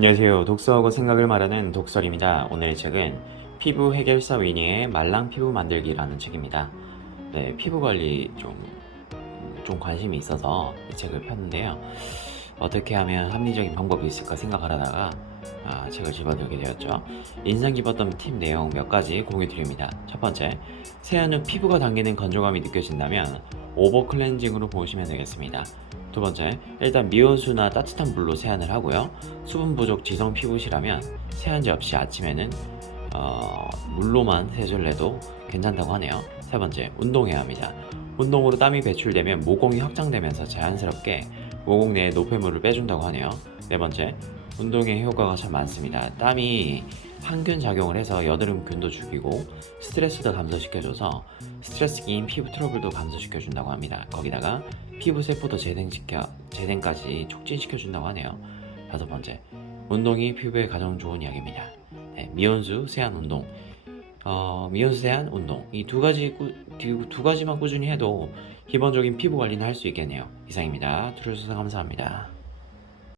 안녕하세요. 독서하고 생각을 말하는 독설입니다. 오늘의 책은 피부 해결사 위니의 말랑 피부 만들기라는 책입니다. 네, 피부 관리 좀, 좀 관심이 있어서 이 책을 폈는데요. 어떻게 하면 합리적인 방법이 있을까 생각을 하다가 아, 책을 집어들게 되었죠. 인상 깊었던 팁 내용 몇 가지 공유 드립니다. 첫 번째, 세안 후 피부가 당기는 건조감이 느껴진다면 오버 클렌징으로 보시면 되겠습니다. 두 번째, 일단 미온수나 따뜻한 물로 세안을 하고요. 수분 부족 지성 피부시라면 세안제 없이 아침에는 어, 물로만 세수를 해도 괜찮다고 하네요. 세 번째, 운동해야 합니다. 운동으로 땀이 배출되면 모공이 확장되면서 자연스럽게 모공 내에 노폐물을 빼준다고 하네요. 네 번째, 운동의 효과가 참 많습니다. 땀이 항균 작용을 해서 여드름균도 죽이고 스트레스도 감소시켜줘서 스트레스 기인 피부 트러블도 감소시켜준다고 합니다. 거기다가 피부 세포도 재생시켜 재생까지 촉진시켜준다고 하네요. 다섯 번째, 운동이 피부에 가장 좋은 약입니다. 네, 미온수 세안 운동, 어, 미온수 세안 운동 이 두 가지 두 가지만 꾸준히 해도 기본적인 피부 관리는 할 수 있겠네요. 이상입니다. 들어주셔서 감사합니다.